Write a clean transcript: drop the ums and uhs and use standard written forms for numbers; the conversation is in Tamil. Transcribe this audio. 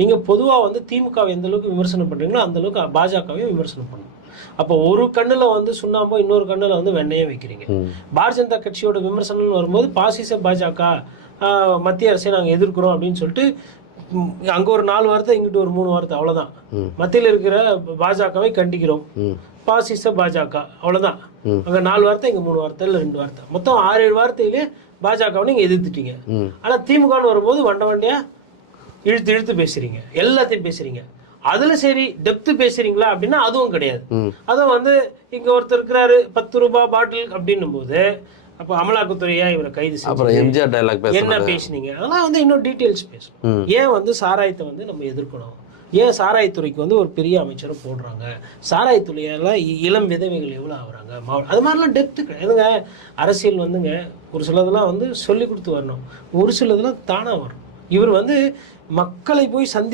நீங்கள் பொதுவாக வந்து திமுகவை எந்த அளவுக்கு விமர்சனம் பண்ணுறீங்களோ அந்த அளவுக்கு பாஜகவையும் விமர்சனம் பண்ணணும். அப்போ ஒரு கண்ணில் வந்து சுண்ணாம்போ இன்னொரு கண்ணில் வந்து வெண்ணையே வைக்கிறீங்க. பாரதிய ஜனதா கட்சியோட விமர்சனம்னு வரும்போது பாசிச பாஜக மத்திய அரசை நாங்கள் எதிர்க்கிறோம் அப்படின்னு சொல்லிட்டு அங்கே ஒரு 4 வார்த்தை இங்கிட்டு ஒரு 3 வார்த்தை அவ்வளோதான். மத்தியில் இருக்கிற பாஜகவை கண்டிக்கிறோம், பாசிச பாஜக அவ்வளோதான். அங்கே 4 வார்த்தை இங்கே 3 வார்த்தை இல்லை 2 வார்த்தை, மொத்தம் 6-7 வார்த்தையிலே பாஜகவை நீங்கள் எதிர்த்துட்டீங்க. ஆனால் திமுகன்னு வரும்போது வண்டியா இழுத்து இழுத்து பேசுறீங்க, எல்லாத்தையும் பேசுறீங்க. அதுல சரி டெப்த் பேசுறீங்களா அப்படின்னா அதுவும் கிடையாது. அதுவும் வந்து இங்க ஒருத்தர் இருக்கிறாரு 10 ரூபாய் பாட்டில் அப்படின்னும் போது அப்போ அமலாக்கத்துறையா இவரை கைது செஞ்சு என்ன பேசுனீங்க அதெல்லாம் வந்து இன்னும் டீட்டெயில்ஸ் பேசணும். ஏன் வந்து சாராயத்தை வந்து நம்ம எதிர்க்கணும், ஏன் சாராயத்துறைக்கு வந்து ஒரு பெரிய அமைச்சரை போடுறாங்க, சாராயத்துறையால இளம் விதவைகள் எவ்வளோ ஆகுறாங்க, அது மாதிரிலாம் டெப்த்து கிடையாதுங்க. அரசியல் வந்துங்க ஒரு சிலதெல்லாம் வந்து சொல்லி கொடுத்து வரணும், ஒரு சிலதெல்லாம் தானாக வரும். இவர் வந்து மக்களை போய்